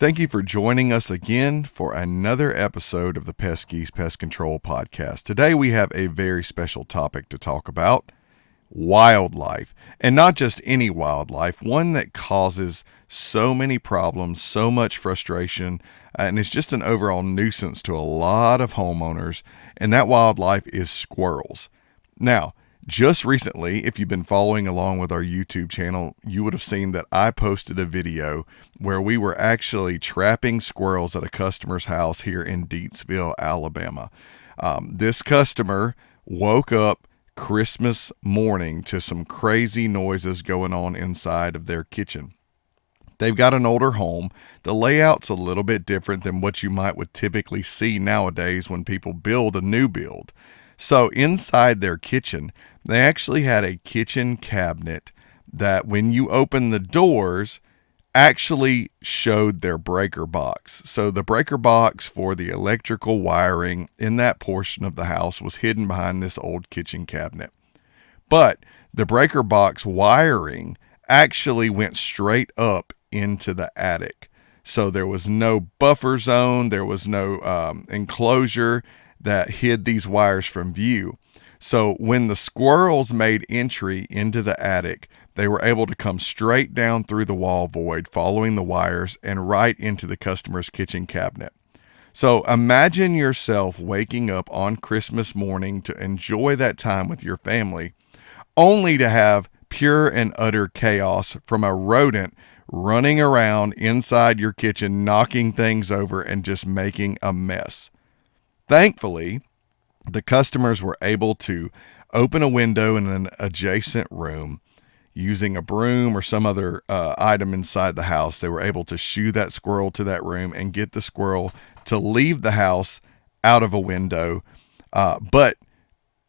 Thank you for joining us again for another episode of the Peskies Pest Control Podcast. Today we have a very special topic to talk about: wildlife. And not just any wildlife, one that causes so many problems, so much frustration, and it's just an overall nuisance to a lot of homeowners, and that wildlife is squirrels. Now, just recently, if you've been following along with our YouTube channel, you would have seen that I posted a video where we were actually trapping squirrels at a customer's house here in Deatsville, Alabama. This customer woke up Christmas morning to some crazy noises going on inside of their kitchen. They've got an older home. The layout's a little bit different than what you would typically see nowadays when people build a new build. So inside their kitchen, they actually had a kitchen cabinet that when you open the doors actually showed their breaker box. So the breaker box for the electrical wiring in that portion of the house was hidden behind this old kitchen cabinet. But the breaker box wiring actually went straight up into the attic. So there was no buffer zone, there was no enclosure that hid these wires from view. So when the squirrels made entry into the attic, they were able to come straight down through the wall void, following the wires, and right into the customer's kitchen cabinet. So imagine yourself waking up on Christmas morning to enjoy that time with your family, only to have pure and utter chaos from a rodent running around inside your kitchen, knocking things over and just making a mess. Thankfully, the customers were able to open a window in an adjacent room using a broom or some other item inside the house. They were able to shoo that squirrel to that room and get the squirrel to leave the house out of a window. But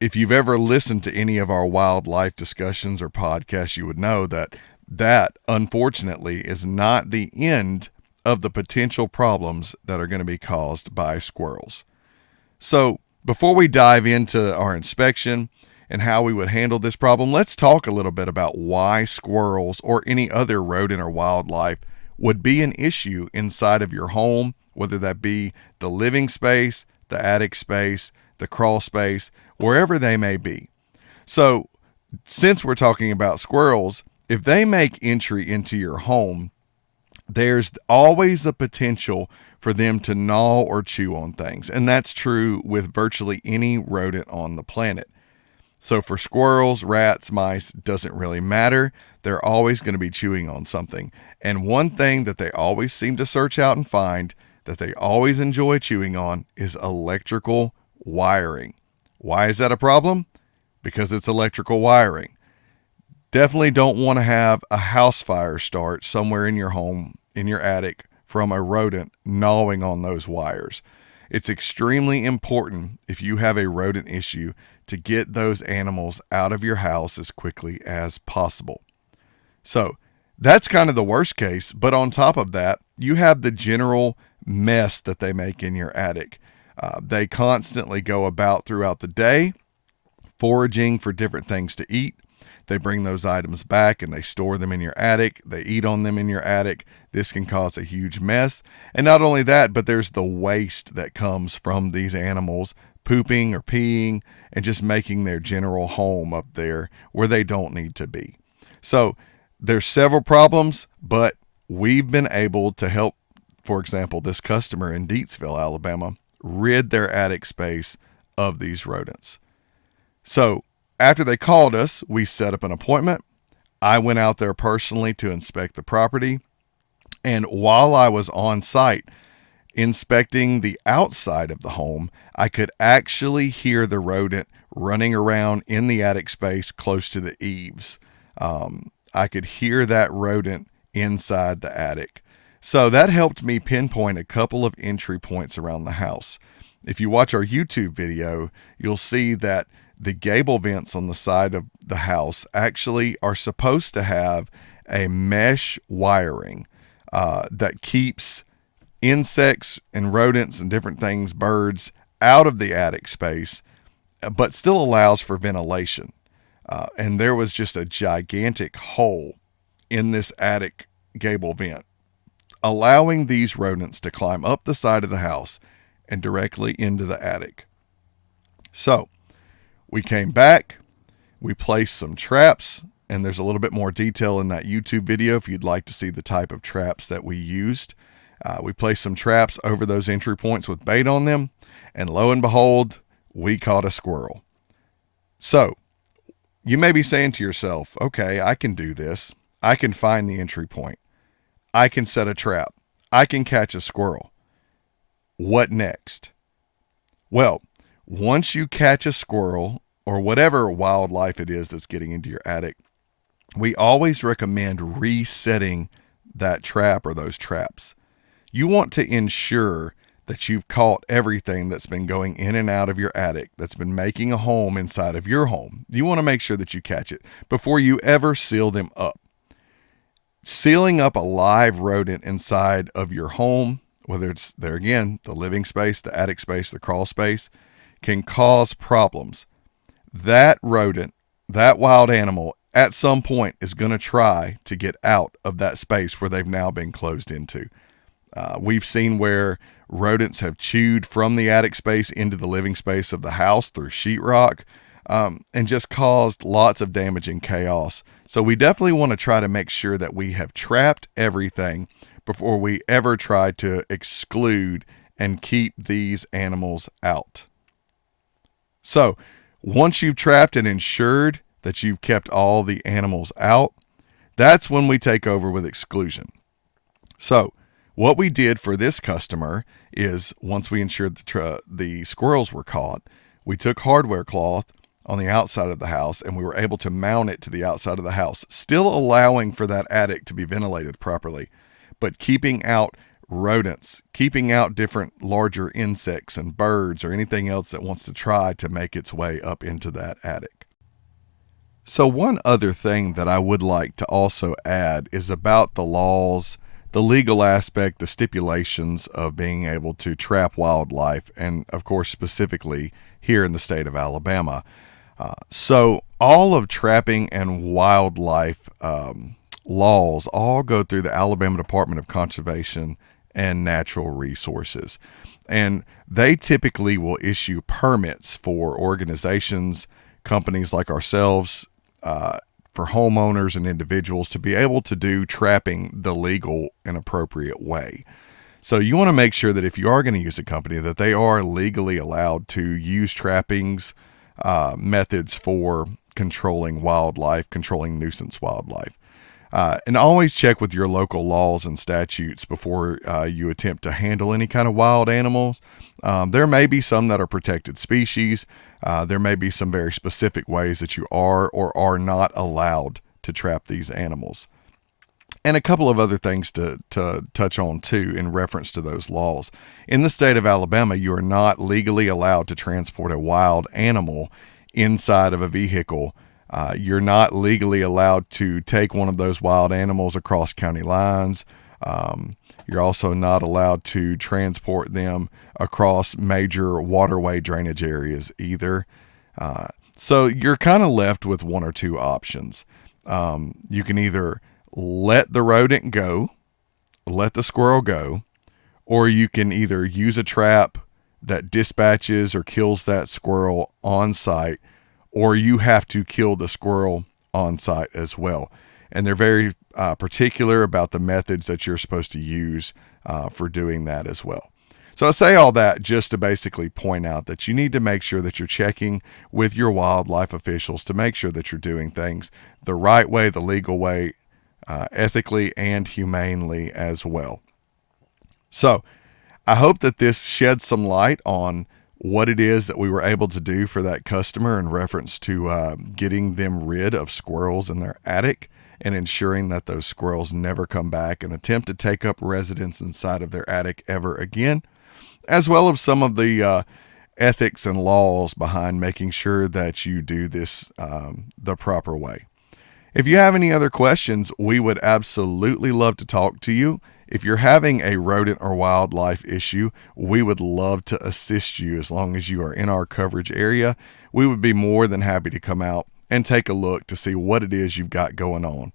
if you've ever listened to any of our wildlife discussions or podcasts, you would know that unfortunately is not the end of the potential problems that are going to be caused by squirrels. So before we dive into our inspection and how we would handle this problem, let's talk a little bit about why squirrels or any other rodent or wildlife would be an issue inside of your home, whether that be the living space, the attic space, the crawl space, wherever they may be. So since we're talking about squirrels, if they make entry into your home, there's always the potential for them to gnaw or chew on things. And that's true with virtually any rodent on the planet. So for squirrels, rats, mice, doesn't really matter. They're always going to be chewing on something. And one thing that they always seem to search out and find that they always enjoy chewing on is electrical wiring. Why is that a problem? Because it's electrical wiring. Definitely don't want to have a house fire start somewhere in your home, in your attic, from a rodent gnawing on those wires. It's extremely important, if you have a rodent issue, to get those animals out of your house as quickly as possible. So that's kind of the worst case, but on top of that, you have the general mess that they make in your attic. They constantly go about throughout the day, foraging for different things to eat. They bring those items back and they store them in your attic. They eat on them in your attic. This can cause a huge mess. And not only that, but there's the waste that comes from these animals pooping or peeing and just making their general home up there where they don't need to be. So there's several problems, but we've been able to help, for example, this customer in Deatsville, Alabama, rid their attic space of these rodents. So after they called us, we set up an appointment. I went out there personally to inspect the property. And while I was on site inspecting the outside of the home, I could actually hear the rodent running around in the attic space close to the eaves. I could hear that rodent inside the attic. So that helped me pinpoint a couple of entry points around the house. If you watch our YouTube video, you'll see that the Gable vents on the side of the house actually are supposed to have a mesh wiring that keeps insects and rodents and different things, birds, out of the attic space, but still allows for ventilation. And there was just a gigantic hole in this attic Gable vent. allowing these rodents to climb up the side of the house and directly into the attic. So we came back, we placed some traps, and there's a little bit more detail in that YouTube video if you'd like to see the type of traps that we used. We placed some traps over those entry points with bait on them, and lo and behold, we caught a squirrel. So you may be saying to yourself, okay, I can do this. I can find the entry point. I can set a trap. I can catch a squirrel. What next? Well, once you catch a squirrel or whatever wildlife it is that's getting into your attic, we always recommend resetting that trap or those traps. You want to ensure that you've caught everything that's been going in and out of your attic, that's been making a home inside of your home. You want to make sure that you catch it before you ever seal them up. Sealing up a live rodent inside of your home, whether it's there again, the living space, the attic space, the crawl space, can cause problems. That rodent, that wild animal, at some point is going to try to get out of that space where they've now been closed into. We've seen where rodents have chewed from the attic space into the living space of the house through sheetrock, and just caused lots of damage and chaos. So we definitely want to try to make sure that we have trapped everything before we ever try to exclude and keep these animals out. So once you've trapped and ensured that you've kept all the animals out, that's when we take over with exclusion. So what we did for this customer is, once we ensured the squirrels were caught, we took hardware cloth on the outside of the house and we were able to mount it to the outside of the house, still allowing for that attic to be ventilated properly, but keeping out rodents, keeping out different larger insects and birds or anything else that wants to try to make its way up into that attic. So one other thing that I would like to also add is about the laws, the legal aspect, the stipulations of being able to trap wildlife, and of course specifically here in the state of Alabama. So all of trapping and wildlife laws all go through the Alabama Department of Conservation and Natural Resources. And they typically will issue permits for organizations, companies like ourselves, for homeowners and individuals to be able to do trapping the legal and appropriate way. So you want to make sure that if you are going to use a company, that they are legally allowed to use trappings, methods for controlling wildlife, controlling nuisance wildlife. And always check with your local laws and statutes before you attempt to handle any kind of wild animals. There may be some that are protected species. There may be some very specific ways that you are or are not allowed to trap these animals. And a couple of other things to touch on too in reference to those laws. In the state of Alabama, you are not legally allowed to transport a wild animal inside of a vehicle. You're not legally allowed to take one of those wild animals across county lines. You're also not allowed to transport them across major waterway drainage areas either. So you're kind of left with one or two options. You can either let the rodent go, let the squirrel go, or you can either use a trap that dispatches or kills that squirrel on site, or you have to kill the squirrel on site as well. And they're very particular about the methods that you're supposed to use for doing that as well. So I say all that just to basically point out that you need to make sure that you're checking with your wildlife officials to make sure that you're doing things the right way, the legal way, ethically and humanely as well. So I hope that this sheds some light on what it is that we were able to do for that customer in reference to getting them rid of squirrels in their attic and ensuring that those squirrels never come back and attempt to take up residence inside of their attic ever again, as well as some of the ethics and laws behind making sure that you do this the proper way. If you have any other questions, we would absolutely love to talk to you. If you're having a rodent or wildlife issue, we would love to assist you as long as you are in our coverage area. We would be more than happy to come out and take a look to see what it is you've got going on.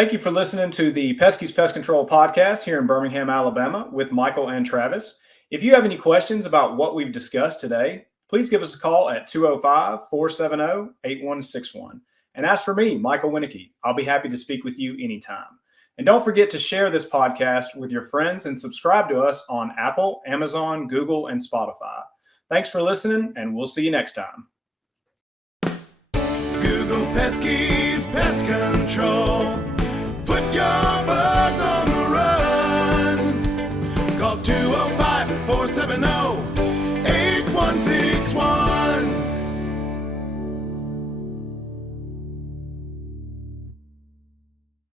Thank you for listening to the Peskies Pest Control Podcast here in Birmingham, Alabama with Michael and Travis. If you have any questions about what we've discussed today, please give us a call at 205-470-8161 and ask for me, Michael Winnicky. I'll be happy to speak with you anytime. And don't forget to share this podcast with your friends and subscribe to us on Apple, Amazon, Google, and Spotify. Thanks for listening, and we'll see you next time. Google Peskies Pest Control. Put your bugs on the run. Call 205-470-8161.